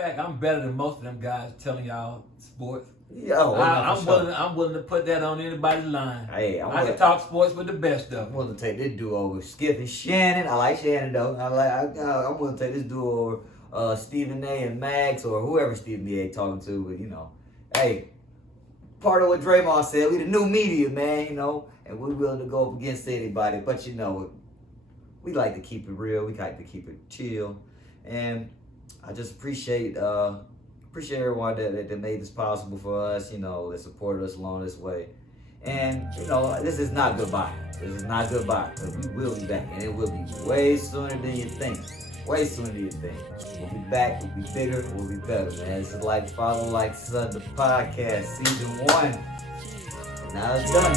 fact, I'm better than most of them guys telling y'all sports. Yeah, I'm willing to put that on anybody's line. Hey, I can talk sports with the best of them. I'm willing to take this duo over Skip and Shannon. I like Shannon though. I'm willing to take this duo over Stephen A. and Max or whoever Stephen A. talking to. But hey, part of what Draymond said, we the new media, man. And we're willing to go up against anybody. But we like to keep it real. We like to keep it chill, and I just appreciate everyone that made this possible for us, that supported us along this way. And, this is not goodbye. This is not goodbye. Because we will be back. And it will be way sooner than you think. Way sooner than you think. We'll be back. We'll be bigger. We'll be better, man. This is Like Father, Like Son, the podcast, season 1. Now it's done.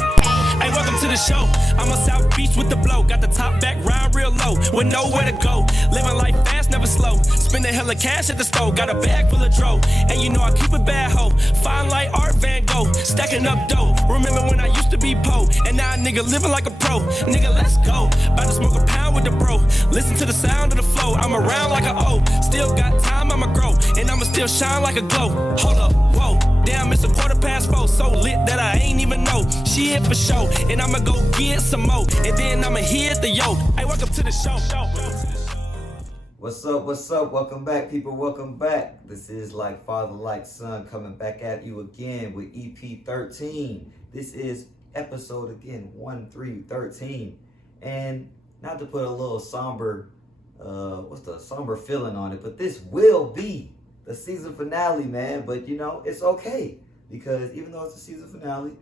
Hey, welcome to the show. I'm on South Beach with the blow. Got the top back, ride real low, with nowhere to go. Living life fast, never slow. Spending hella cash at the store. Got a bag full of dro. And I keep a bad hoe. Fine like Art Van Gogh. Stacking up dough. Remember when I used to be po? And now a nigga living like a pro. Nigga, let's go. About to smoke a pound with the bro. Listen to the sound of the flow. I'm around like a O. Still got time, I'ma grow. And I'ma still shine like a glow. Hold up, whoa. Damn, it's 4:15. So lit that I ain't even know. She hit for show. And I'ma go get some more. And then I'ma hit the yo. Hey, welcome to the show. What's up? Welcome back, people. Welcome back. This is Like Father, Like Son, coming back at you again with EP 13. This is episode, again, 1313. And not to put a little somber feeling on it, but this will be the season finale, man. But, it's okay. Because even though it's the season finale,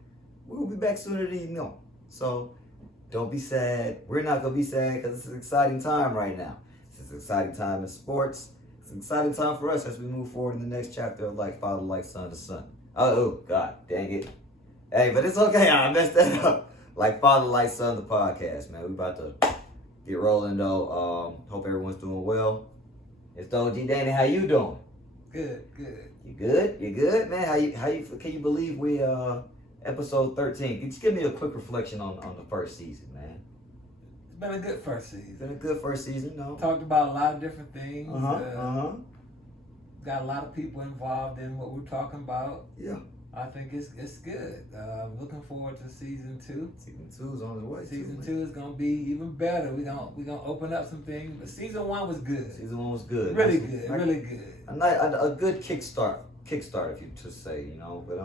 we'll be back sooner than you know. So don't be sad. We're not going to be sad because it's an exciting time right now. It's an exciting time in sports. It's an exciting time for us as we move forward in the next chapter of Like Father, Like Son to Son. Oh, God, dang it. Hey, but it's okay. I messed that up. Like Father, Like Son, the podcast, man. We about to get rolling, though. Hope everyone's doing well. It's OG Danny. How you doing? Good. You good? You good, man? How you? Can you believe we episode 13? Can you just give me a quick reflection on the first season, man? It's been a good first season. Talked about a lot of different things. Got a lot of people involved in what we're talking about. Yeah. I think it's good. Looking forward to season 2. Season 2 is on the way. Season 2 is gonna be even better. We're gonna open up some things. But season 1 was good. Season 1 was good. Really good. A good kickstart, if you to say, But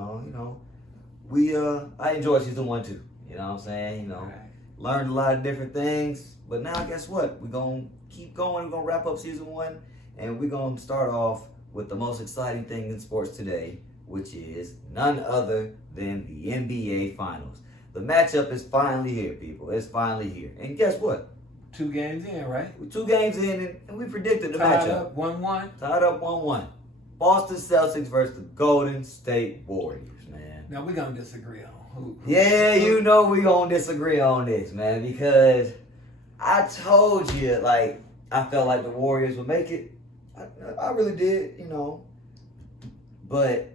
I enjoyed season 1 too. You know what I'm saying? Right. Learned a lot of different things. But now, guess what? We're gonna keep going. We're gonna wrap up season 1, and we're gonna start off with the most exciting thing in sports today, which is none other than the NBA Finals. The matchup is finally here, people. It's finally here. And guess what? 2 games in, right? We're 2 games in, and we predicted the Tied matchup. up 1-1. Tied up 1-1. Boston Celtics versus the Golden State Warriors, man. Now, we're going to disagree on who. Yeah, we're going to disagree on this, man, because I told you, I felt like the Warriors would make it. I really did, But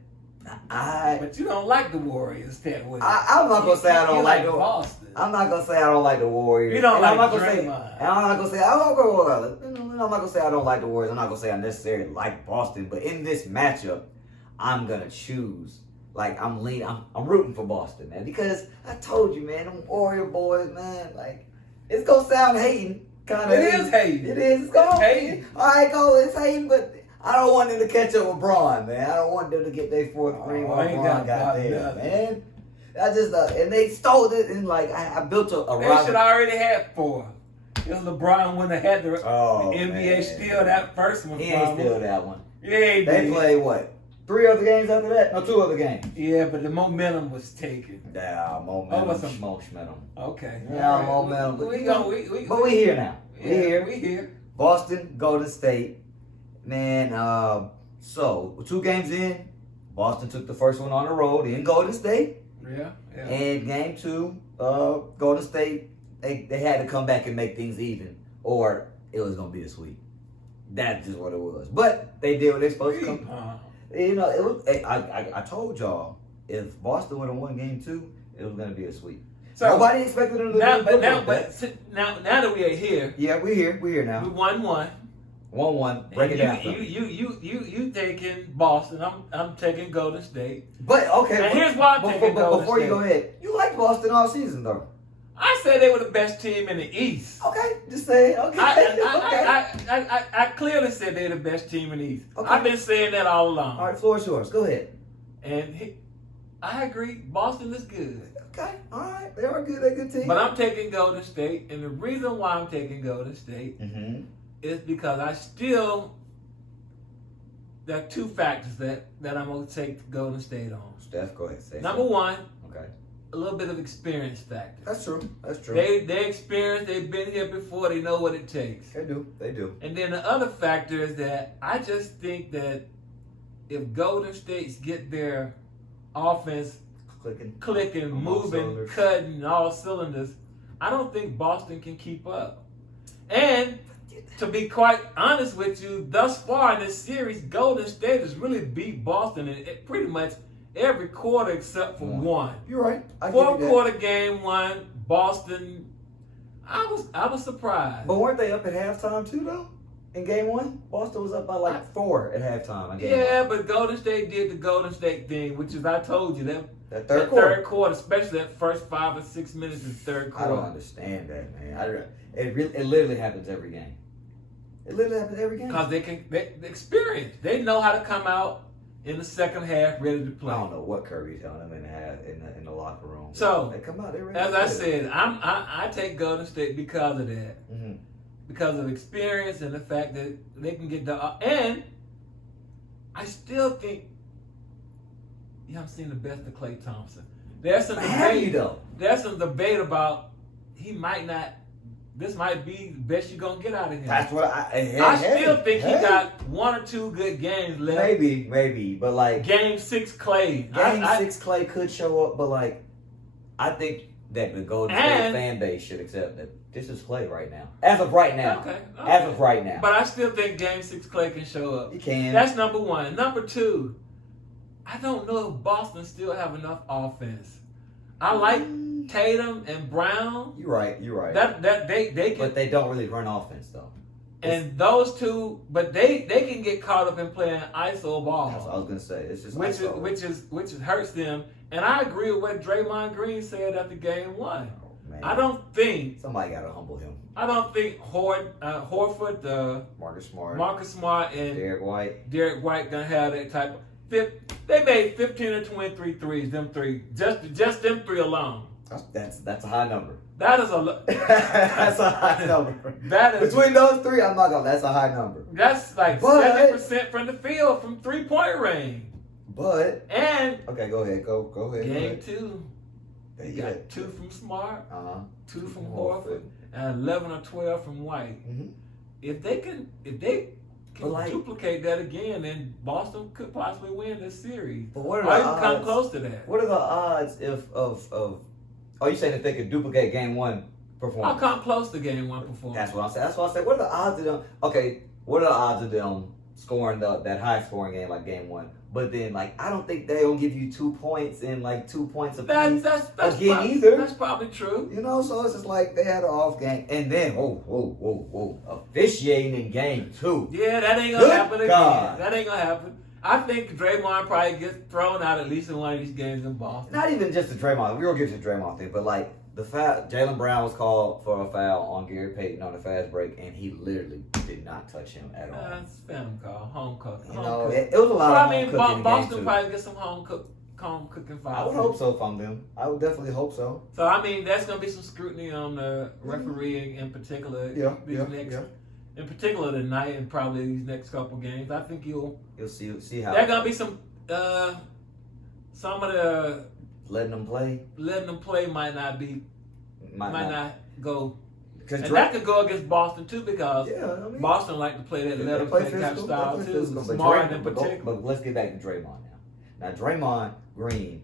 But you don't like the Warriors that way. I'm not gonna say I don't like the Boston. I'm not gonna say I don't like the Warriors. You don't like I'm not gonna Draymond. I'm not gonna say I'm not gonna say I don't like the Warriors. I'm not gonna say I necessarily like Boston. But in this matchup, I'm gonna choose. I'm rooting for Boston, man, because I told you, man, them Warrior boys, man. It's gonna sound hating, kind of. It is hating. It is. It's gonna hating. All right, it's hating, but I don't want them to catch up with Braun, man. I don't want them to get their 4th ring while Braun got there, man. I just and they stole it, and I built a They should already have 4. If LeBron wouldn't have had the NBA steal that first one. He ain't steal that one. Yeah, he They did. played what? 3 other games after that? No, 2 other games. Yeah, but the momentum was taken. Yeah, momentum. Okay. Yeah, momentum. But we here now. We here. Boston, Golden State. Man, so 2 games in, Boston took the first one on the road in Golden State. Yeah. And game 2, Golden State, they had to come back and make things even, or it was gonna be a sweep. That's just what it was. But they did what they're supposed to come. It was. I told y'all, if Boston would have won game 2, it was gonna be a sweep. So nobody expected them to now that we are here. Yeah, we're here now. We 1-1. 1-1. Break it down. You taking Boston. I'm taking Golden State. But okay. And here's why I'm taking Golden Before State. you go ahead, you liked Boston all season though. I said they were the best team in the East. Okay, just say it. Okay. I clearly said they're the best team in the East. Okay. I've been saying that all along. All right, floor is yours. Go ahead. And I agree. Boston is good. Okay, all right. They are good. They're a good team. But I'm taking Golden State. And the reason why I'm taking Golden State is because I still, there are two factors that I'm going to take Golden State on. Steph, go ahead. Say Number one, okay, a little bit of experience factor. That's true. That's true. They experienced, they've been here before, they know what it takes. They do. They do. And then the other factor is that I just think that if Golden States get their offense clicking, moving, cutting, all cylinders, I don't think Boston can keep up. And to be quite honest with you, thus far in this series, Golden State has really beat Boston in pretty much every quarter except for one. You're right. Fourth quarter game one, Boston. I was surprised. But weren't they up at halftime too though? In game one, Boston was up by like 4 at halftime. Yeah, but Golden State did the Golden State thing, which is I told you that third quarter, especially that first 5 or 6 minutes of the third quarter. I don't understand that, man. It literally happens every game. It literally happens every game. Because they experience. They know how to come out in the second half ready to play. I don't know what Kirby's telling them in the locker room. So they come out. They ready. As I said, I take Golden State because of that. Mm-hmm. Because of experience and the fact that they can get and I still think you haven't seen the best of Klay Thompson. There's some debate. There's some debate about this might be the best you're gonna get out of him. That's what I still think he got 1 or 2 good games left. Maybe, but like Game 6 Klay. Game 6 Klay could show up, but like I think that the Golden State fan base should accept that this is Klay right now. As of right now. Okay. As of right now. But I still think Game 6 Klay can show up. He can. That's number one. Number two, I don't know if Boston still have enough offense. I like Tatum and Brown. You're right. That they can, but they don't really run offense though. And those two, but they can get caught up in playing iso ball. That's what I was gonna say. It's just which hurts them. And I agree with what Draymond Green said after game 1. Oh, man. I don't think somebody gotta humble him. I don't think Horford, Marcus Smart, and Derek White gonna have that type of. They made 15 or 23 threes. Them three, just them 3 alone. That's a high number. That is a that's a high number. That is between those 3. I'm not gonna. That's a high number. That's like 70% from the field from 3-point range. But okay, go ahead. Go ahead. Game 2, you got 2 from Smart, 2 from Horford, and 11 or 12 from White. Mm-hmm. If they can duplicate that again, then Boston could possibly win this series. But what are the odds? Come close to that. What are the odds Oh, you saying that they could duplicate game 1 performance? I'll come close to game 1 performance. That's what I'm saying. That's why I said, what are the odds of them? Okay, what are the odds of them scoring that high scoring game like game 1? But then, like, I don't think they'll give you 2 points and like 2 points apiece again either. That's probably true. You know, so it's just like they had an off game, and then officiating in game 2. Yeah, that ain't gonna happen again. That ain't gonna happen. I think Draymond probably gets thrown out at least in one of these games in Boston. Not even just the Draymond. We're gonna get to the Draymond thing, but like the foul, Jaylen Brown was called for a foul on Gary Payton on the fast break, and he literally did not touch him at all. That's family call, home cooking. You know, it was a lot of home cooking in Boston game 2. probably get some home cooking fouls. I would hope so from them. I would definitely hope so. So I mean, there's gonna be some scrutiny on the refereeing in particular. In particular tonight and probably these next couple games. I think you'll see how there's gonna be some of the letting them play might not go. And that could go against Boston too because Boston like to play that letter play type style too. Smart in particular. But let's get back to Draymond now. Now Draymond Green.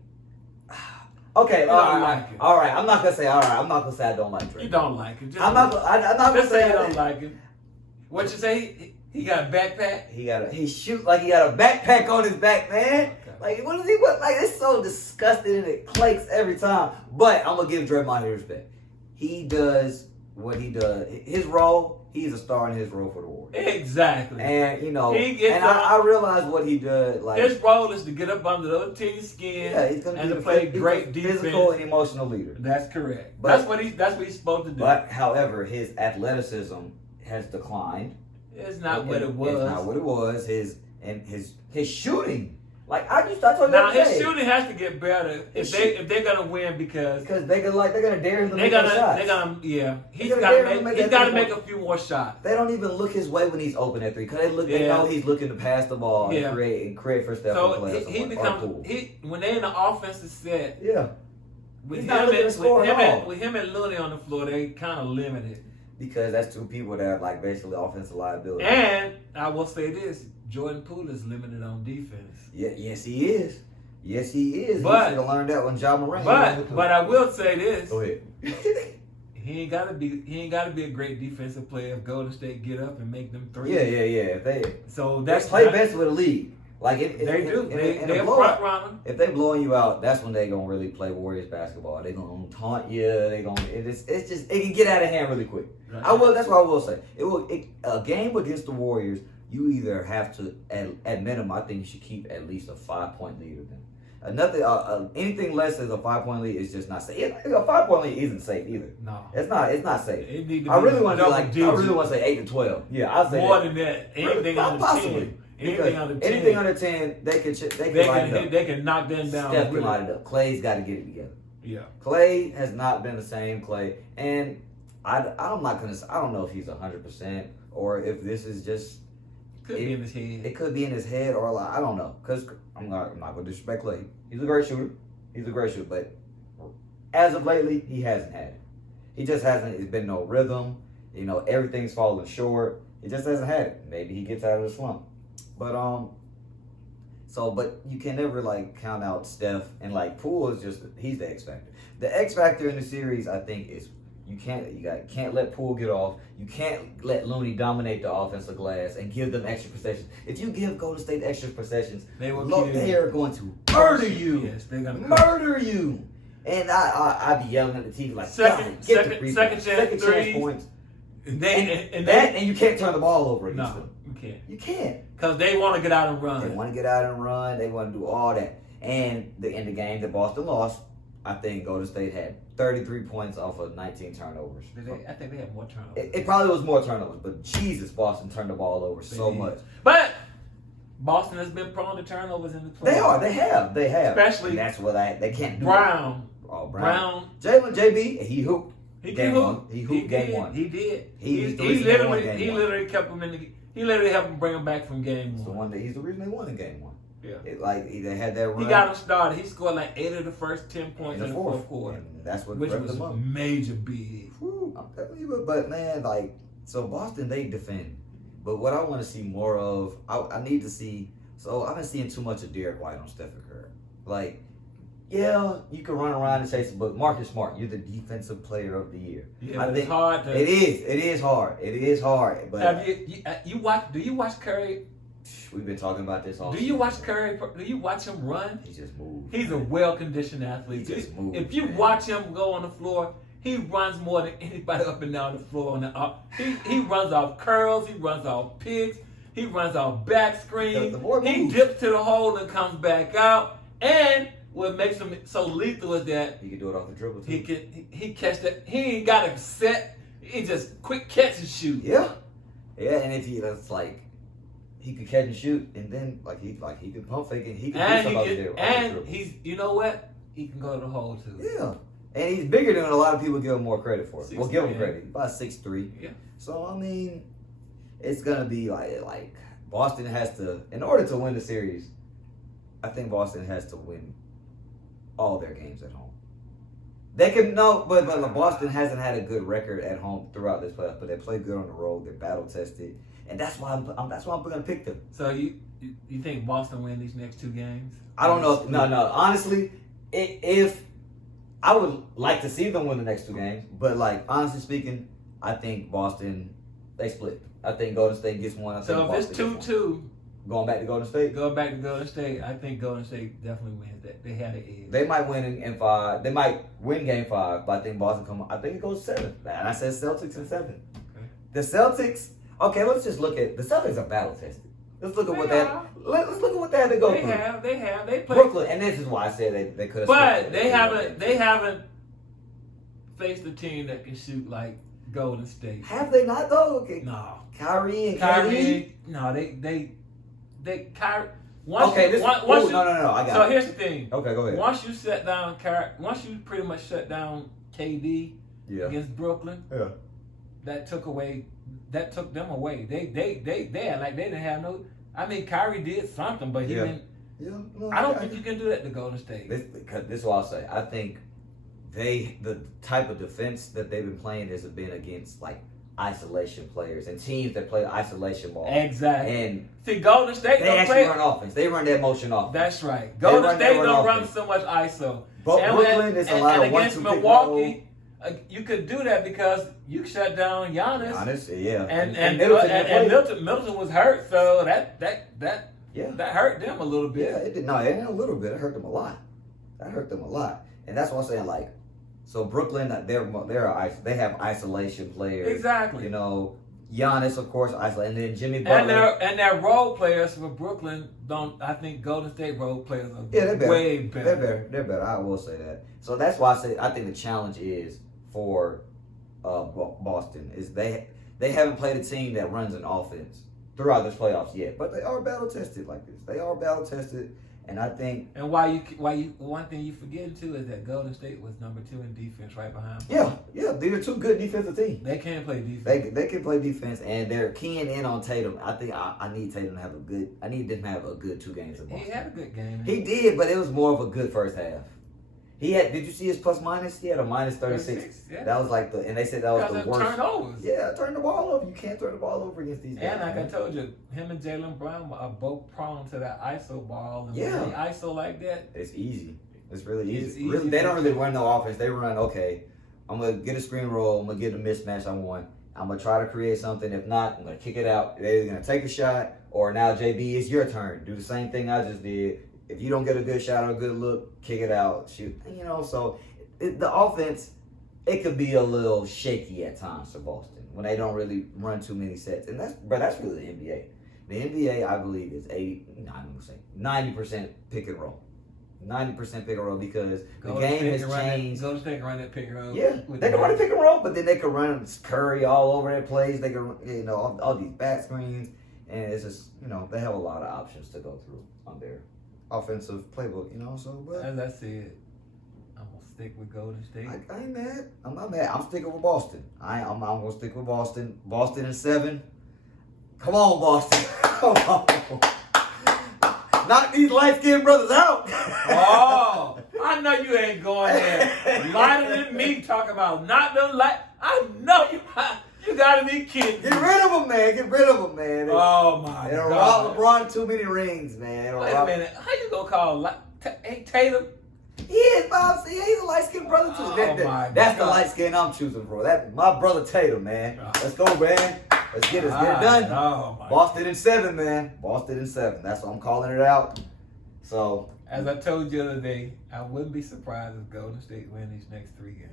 Okay, all right. I'm not gonna say I don't like Draymond. You don't like him. I'm not gonna say you don't like him. What you say? He got a backpack? He shoot like he got a backpack on his back, man. Okay. Like what does he what? Like it's so disgusting and it clanks every time. But I'm gonna give Draymond his respect. He does what he does. His role, he's a star in his role for the Warriors. Exactly. And I realize what he does. Like his role is to get up under the other team's skin. Yeah, he's gonna and be to play great defense. Physical and emotional leader. That's correct. But, that's what he's supposed to do. But however, his athleticism has declined. It's not what it was. It's not what it was. His shooting. Like I told you now, his shooting has to get better if they're gonna win because they're gonna dare him to make shots. He's got to make a few more shots. They don't even look his way when he's open at three because they know he's looking to pass the ball and create for Steph. So when they're in the offensive set. Yeah. With him and Looney on the floor, they kind of limited. Because that's two people that are like basically offensive liability. And I will say this: Jordan Poole is limited on defense. Yeah, yes he is. Yes he is. But he should have learned that when Ja Morant. But I will say this: go ahead. he ain't gotta be a great defensive player if Golden State get up and make them threes. Yeah. If they play best with the league. Like if they're a front runner. If they blowing you out, that's when they gonna really play Warriors basketball. They gonna taunt you. It can get out of hand really quick. Right. That's what I will say. A game against the Warriors, you either have to at minimum. I think you should keep at least a 5-point lead with them. Anything less than a 5-point lead is just not safe. A 5-point lead isn't safe either. No, it's not. It's not safe. It need to I really want to I really want to say 8 to 12. Yeah, I'll say more than that. Anything under 10. Anything under 10, they can knock them down. Steph can light it up. Clay's got to get it together. Yeah. Clay has not been the same Clay, and I don't know if he's 100% or if this is just. Could be in his head. It could be in his head, or like I don't know, because I'm not going to disrespect Clay. He's a great shooter. But as of lately, he hasn't had it. He just hasn't. It's been no rhythm. Everything's falling short. He just hasn't had it. Maybe he gets out of the slump. But but you can never count out Steph and Poole is he's the X factor. The X factor in the series I think is you can't let Poole get off. You can't let Looney dominate the offensive glass and give them extra possessions. If you give Golden State extra possessions, they are going to murder you. Yes, they're gonna murder you. And I be yelling at the TV second chance points. And you can't turn the ball over against them. You can't. Because they want to get out and run. They want to get out and run. They want to do all that. And in the game that Boston lost, I think Golden State had 33 points off of 19 turnovers. I think they had more turnovers. It probably was more turnovers, but Jesus, Boston turned the ball over so much. But Boston has been prone to turnovers in the playoffs. They have. Especially and that's what they can't do. Brown. Jalen, JB, he hooped. He hooped game one. He did. He literally kept him in the. He literally helped him bring him back from game one. He's the reason they won in game one. Yeah. They had that run. He got him started. He scored 8 of the first 10 points in the fourth quarter. And that's what which was major big. I'm telling you, but man, so Boston, they defend. But what I want to see more of, I need to see. So I've been seeing too much of Derek White on Stephen Curry. Yeah, you can run around and chase it, but Marcus Smart, you're the defensive player of the year. Yeah, I think it's hard. It is hard. But do you watch Curry? We've been talking about this all. Do you watch Curry? Do you watch him run? He just moves. He's a well-conditioned athlete. He just moves. If you watch him go on the floor, he runs more than anybody up and down the floor. He runs off curls. He runs off picks. He runs off back screens. He dips to the hole and comes back out. And what makes him so lethal is that he can do it off the dribble too. He catch that. He ain't got a set. He just quick catch and shoot. Yeah. And if he could catch and shoot, and then he could pump fake and he could do something there. And he's He can go to the hole too. Yeah. And he's bigger than a lot of people give him more credit for. We'll give him credit. He's about 6'3". Yeah. So I mean, it's gonna be like Boston has to, in order to win the series, I think Boston has to win all their games at home. They can but Boston hasn't had a good record at home throughout this playoff, but they play good on the road. They're battle tested, and that's why I'm going to pick them. So you think Boston win these next 2 games? I don't know. No. Honestly, if I would like to see them win the next 2 games, but honestly speaking, I think Boston they split. I think Golden State gets one. So if it's 2-2. Going back to Golden State? Going back to Golden State, I think Golden State definitely wins that. They had an edge. They might win in 5. They might win game 5, but I think Boston I think it goes 7. And I said Celtics in 7. Okay. The Celtics. Okay, let's just look at the Celtics are battle tested. Let's look at what that. Let's look at what they had to go through. They play Brooklyn, and this is why I said they could have. But they haven't faced a team that can shoot like Golden State. Have they not though? Okay. No. Kyrie and KD? No, they Kyrie. No, I got so it. here's the thing. Okay, go ahead. Once you shut down once you pretty much shut down KD against Brooklyn, that took them away. They had like they didn't have no. I mean, Kyrie did something, but he didn't. Yeah, no, I don't think you can do that to Golden State. This is what I'll say. I think the type of defense that they've been playing has been against like isolation players and teams that play isolation ball. Exactly. And see, Golden State they actually run offense. They run that motion offense. That's right. Golden State don't run so much ISO. But Brooklyn is a lot of 1-2 against Milwaukee. You could do that because you shut down Giannis. And Middleton was hurt, so that hurt them a little bit. Yeah, it did. No, it ain't a little bit. It hurt them a lot. That hurt them a lot, and that's what I'm saying. Like, so Brooklyn, they have isolation players. Exactly. You know, Giannis, of course, isolation, and then Jimmy Butler. And their role players for Brooklyn don't. I think Golden State role players are way better. They're better. I will say that. So that's why I think the challenge is for Boston is they haven't played a team that runs an offense throughout this playoffs yet, but they are battle tested like this. They are battle tested, and I think. And one thing you forgetting too is that Golden State was number 2 in defense, right behind. Yeah, they're two good defensive teams. They can play defense. They can play defense, and they're keying in on Tatum. I think I need Tatum to have a good. I need them to have a good 2 games in Boston. He had a good game. He did, but it was more of a good first half. He had. Did you see his plus minus? He had a minus 36. Yeah. That was like and they said that was the worst. Turnovers. Yeah, turn the ball over. You can't turn the ball over against these guys. And like I told you, him and Jaylen Brown are both prone to that ISO ball. And yeah, when they ISO like that, it's easy. It's really easy. Really, they don't really run no offense. They run okay. I'm gonna get a screen roll. I'm gonna get a mismatch I want. I'm gonna try to create something. If not, I'm gonna kick it out. They're either gonna take a shot or now JB, it's your turn. Do the same thing I just did. If you don't get a good shot or a good look, kick it out, shoot. You know, so the offense, it could be a little shaky at times for Boston when they don't really run too many sets. And that's really the NBA. The NBA, I believe, is 90% pick and roll. 90% pick and roll because the game has changed. Golden State can run that pick and roll. Yeah, they can run a pick and roll, but then they can run Curry all over that place. They can, all these back screens. And it's just, they have a lot of options to go through on their offensive playbook, but as I said, I'm gonna stick with Golden State. I ain't mad. I'm not mad. I'm sticking with Boston. I'm gonna stick with Boston. Boston in 7. Come on, Boston. Come on. Knock these light-skinned brothers out. Oh, I know you ain't going there. Lighter than me talking about not them light. I know you. You gotta be kidding. Get rid of him, man. Get rid of him, man. Oh my God. They don't rob LeBron too many rings, man. Wait a minute. How you gonna call Tatum? He is, Bob. See, he's a light-skinned brother too. That's the light skin I'm choosing for. That's my brother Tatum, man. Let's go, man. Let's get it done. Oh, Boston in 7, man. Boston in 7. That's what I'm calling it out. So, as I told you the other day, I wouldn't be surprised if Golden State win these next 3 games.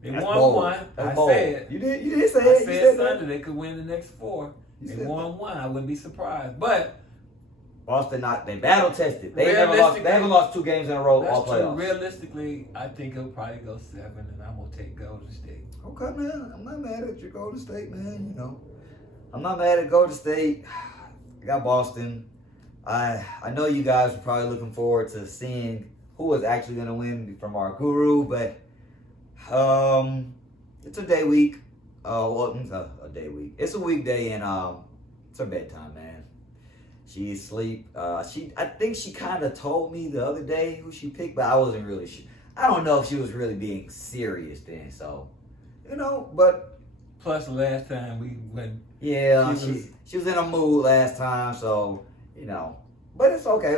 They won 1. I said. You did say it. I said Sunday they could win the next 4. They won 1. I wouldn't be surprised. But Boston they battle tested. They haven't lost 2 games in a row all playoffs. Realistically, I think it'll probably go 7, and I'm gonna take Golden State. Okay, man. I'm not mad at your Golden State, man. I'm not mad at Golden State. I got Boston. I know you guys are probably looking forward to seeing who is actually gonna win from our guru, but it's a day week. It's a day week. It's a weekday, and it's her bedtime, man. She's asleep. I think she kind of told me the other day who she picked, but I wasn't really sure. I don't know if she was really being serious then. So, but plus last time we went. Yeah, she was in a mood last time, so But it's okay.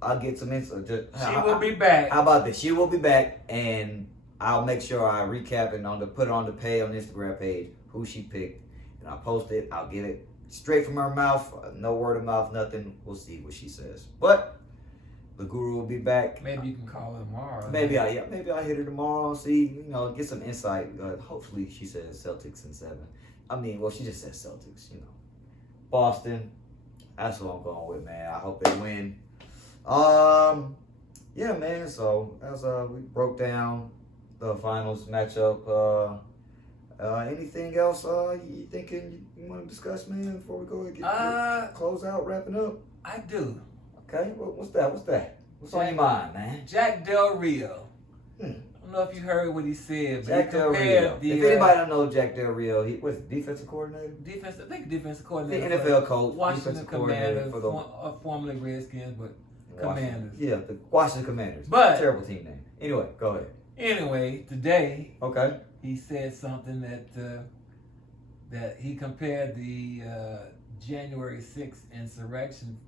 I'll get some insight. She will be back. How about this? She will be back, and I'll make sure I recap it put it on the page on the Instagram page who she picked, and I'll post it. I'll get it straight from her mouth, no word of mouth, nothing. We'll see what she says. But the guru will be back. Maybe you can call her tomorrow. Maybe I'll hit her tomorrow. See, get some insight. Hopefully she says Celtics in 7. I mean, well, she just said Celtics, you know. Boston, that's what I'm going with, man. I hope they win. Yeah, man. So as we broke down the finals matchup, anything else you thinking you want to discuss, man, before we go and get close out, wrapping up? I do. Okay, what's that? What's on your mind, man? Jack Del Rio. I don't know if you heard what he said, but Jack he Del compared Rio. If anybody don't know Jack Del Rio, he was defensive coordinator. I think defensive coordinator. The NFL coach, Washington defensive coordinator Commanders, for the formerly Redskins, but Washington. Commanders. Yeah, the Washington Commanders. But terrible team name. Anyway, go ahead. Anyway, today Okay. he said something that he compared the January 6th insurrection.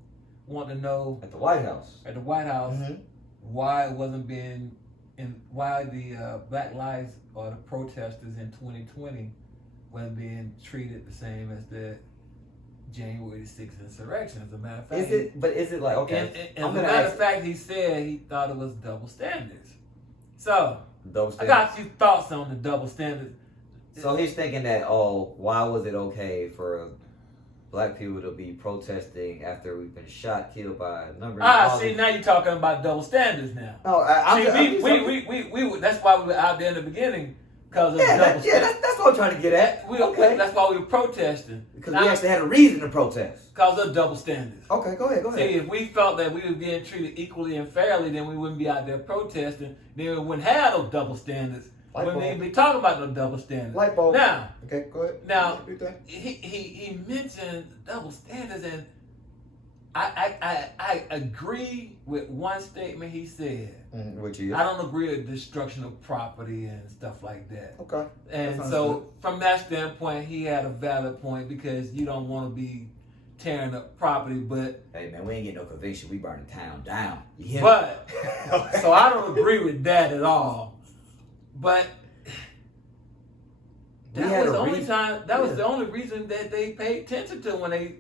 Want to know At the White House. Why it wasn't being, and why the Black Lives or the protesters in 2020 wasn't being treated the same as the January 6th insurrection. As a matter of fact, Is it like, okay? As a matter of fact, he said he thought it was double standards. So Double I standards. got a few thoughts on the double standards. So he's thinking that, why was it okay for black people to be protesting after we've been shot, killed by a number of See, now you're talking about double standards now. No, we that's why we were out there in the beginning, because of double standards. That's what I'm trying to get at. That's why we were protesting. Because we actually had a reason to protest. Because of double standards. Okay, go ahead. See, if we felt that we were being treated equally and fairly, then we wouldn't be out there protesting. Then we wouldn't have those double standards. We wouldn't even be talking about those double standards. Light bulb. Now, okay, go ahead. Now, he mentioned double standards, and I agree with one statement he said. Which is? I don't agree with destruction of property and stuff like that. Okay. And so, from that standpoint, he had a valid point, because you don't want to be tearing up property, but... Hey, man, we ain't getting no conviction. We burning town down. But, so I don't agree with that at all. But... That was the only reason that they paid attention to when they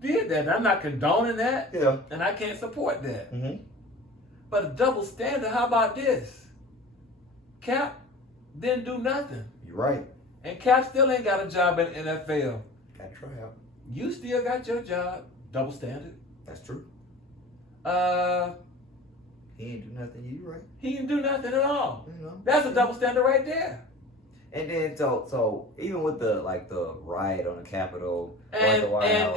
did that. I'm not condoning that, and I can't support that. But a double standard, how about this? Cap didn't do nothing. You're right. And Cap still ain't got a job in the NFL. Got to try out. You still got your job. Double standard. That's true. He ain't do nothing. You right. He didn't do nothing at all. You know. That's a double standard right there. And then so even with the riot on the Capitol, and the White House,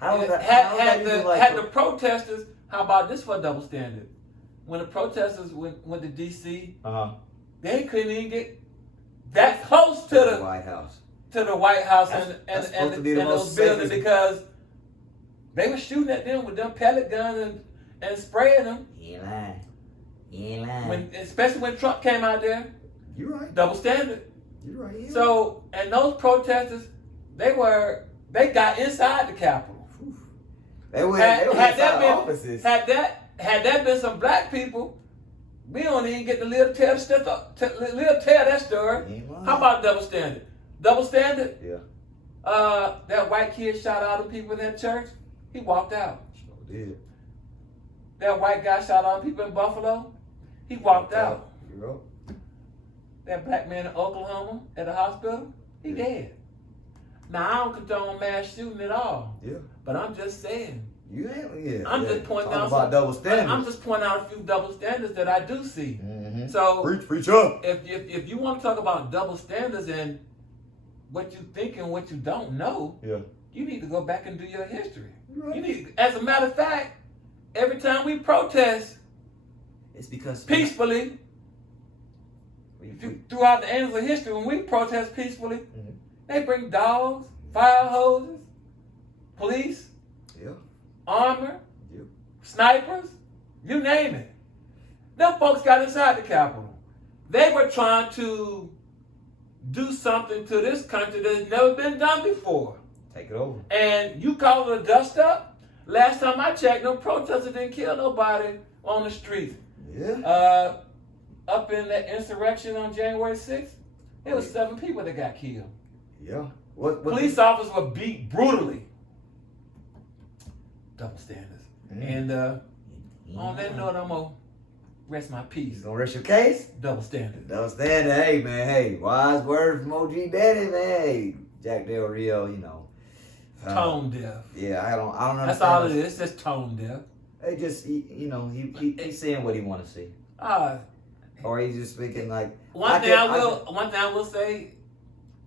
had the protesters. How about this for a double standard? When the protesters went to D.C., they couldn't even get that close to the White House, and those buildings, because they were shooting at them with them pellet guns and spraying them. He ain't lying. Especially when Trump came out there. You're right. Double standard. You're right. So, and those protesters, they got inside the Capitol. They were inside the offices. Had that been some black people, we don't even get to live tell that story. How about double standard? Double standard? Yeah. That white kid shot all the people in that church. He walked out. Sure did. That white guy shot all the people in Buffalo. He walked out. You're up. That black man in Oklahoma at the hospital, he dead. Now, I don't condone mass shooting at all. Yeah. But I'm just saying. I'm just pointing out about double standards. I'm just pointing out a few double standards that I do see. So preach up. If you want to talk about double standards and what you think and what you don't know, you need to go back and do your history. Right. As a matter of fact, every time we protest, it's because peacefully. Throughout the annals of history, when we protest peacefully, they bring dogs, fire hoses, police, armor, snipers, you name it. Them folks got inside the Capitol. They were trying to do something to this country that's never been done before. Take it over. And you call it a dust up? Last time I checked, no protesters didn't kill nobody on the streets. Yeah. Up in that insurrection on January 6th, there was 7 people that got killed. Yeah. Police officers were beat brutally. Double standards. And on that note, I'm going to rest my peace. You going to rest your case? Double standard. Double standard. Hey, man. Hey, wise word from OG Daddy, man. Hey, Jack Del Rio, you know. Tone deaf. Yeah, I don't understand. That's all it is. It's just tone deaf. They just, he's saying what he want to see. Or he's just speaking like. One thing I will say,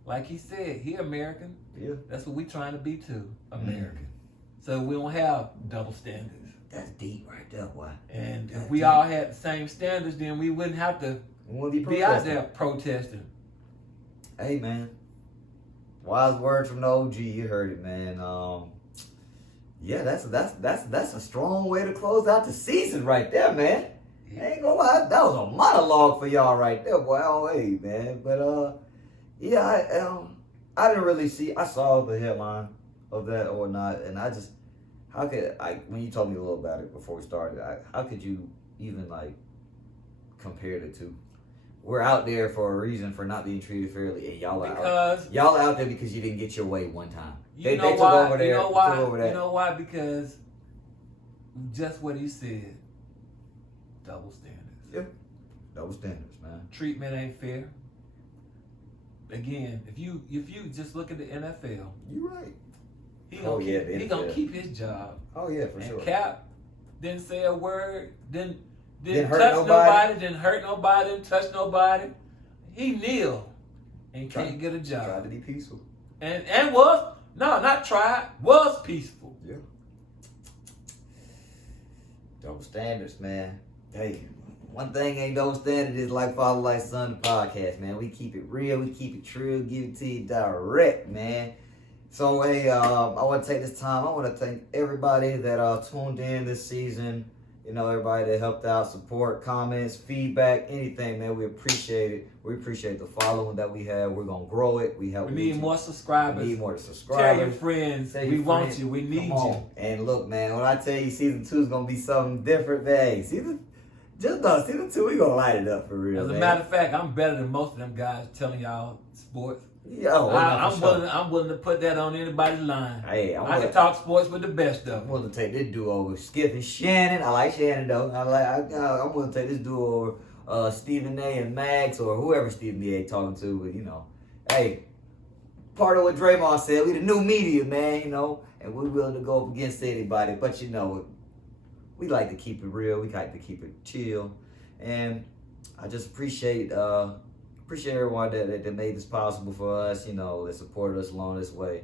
like he said, he American. Yeah. That's what we trying to be too, American. So we don't have double standards. That's deep right there, boy. And if we all had the same standards, then we wouldn't have to be out there protesting. Hey, man. Wise words from the OG. You heard it, man. Yeah, that's a strong way to close out the season right there, man. I ain't gonna lie, that was a monologue for y'all right there, boy. Oh, hey, man. But yeah, I didn't really see. I saw the headline of that or not, and I just, how could I? When you told me a little about it before we started, how could you even like compare the two? We're out there for a reason for not being treated fairly, and y'all are out there because you didn't get your way one time. They took over there. You know why? Because just what he said. Double standards. Yeah, double standards, man. Treatment ain't fair. Again, if you just look at the NFL, you're right. He gonna keep his job. Oh yeah, for sure. And Cap didn't say a word. Didn't hurt touch nobody. Didn't hurt nobody. Didn't touch nobody. He kneeled and can't get a job. Tried to be peaceful. And was not tried. Was peaceful. Yeah. Double standards, man. Hey, one thing ain't double standard is like Father, like Son, the podcast, man. We keep it real, we keep it true, give it to you direct, man. So, hey, I want to take this time. I want to thank everybody that tuned in this season. You know, everybody that helped out, support, comments, feedback, anything, man. We appreciate it. We appreciate the following that we have. We're going to grow it. We need more subscribers. We need more subscribers. Tell your friends. We want you. We need you. And look, man, when I tell you season 2 is going to be something different, man. Season 2, we going to light it up for real, As a matter of fact, I'm better than most of them guys telling y'all sports. Yo, I'm willing to put that on anybody's line. Hey, I can talk sports with the best of them. I'm willing to take this duo over Skip and Shannon. I like Shannon though. I'm willing to take this duo over Stephen A. and Max or whoever Stephen A. talking to. But you know, hey, part of what Draymond said, we the new media, man. You know, and we're willing to go up against anybody. But you know, we like to keep it real. We like to keep it chill, and I just appreciate everyone that made this possible for us, you know, that supported us along this way.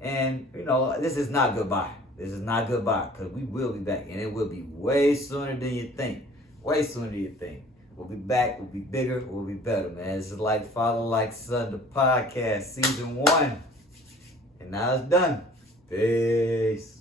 And, you know, this is not goodbye. This is not goodbye, because we will be back, and it will be way sooner than you think. Way sooner than you think. We'll be back, we'll be bigger, we'll be better, man. This is Like Father, Like Son, the podcast, season 1. And now it's done. Peace.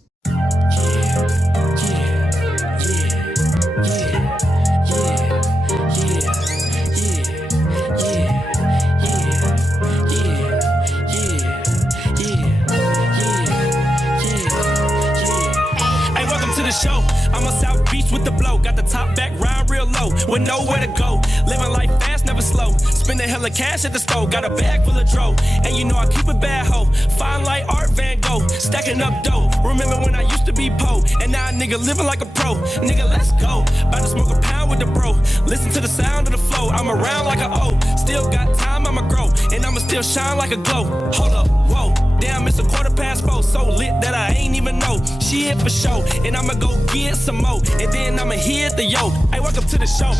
Show. I'm on South Beach with the blow. Got the top back, ride real low. With nowhere to go. Living life fast, never slow. Spending hella cash at the store. Got a bag full of dro. And you know I keep a bad hoe. Fine like Art Van Gogh. Stacking up dough. Remember when I used to be po. And now a nigga living like a pro. Nigga, let's go. About to smoke a pound with the bro. Listen to the sound of the flow. I'm around like a O. Still got time, I'ma grow. And I'ma still shine like a glow. Hold up, whoa. Damn, it's 4:15. So lit that I ain't even know. She hit for show. And I'ma go get some more. And then I'ma hit the yo. Hey, welcome to the show.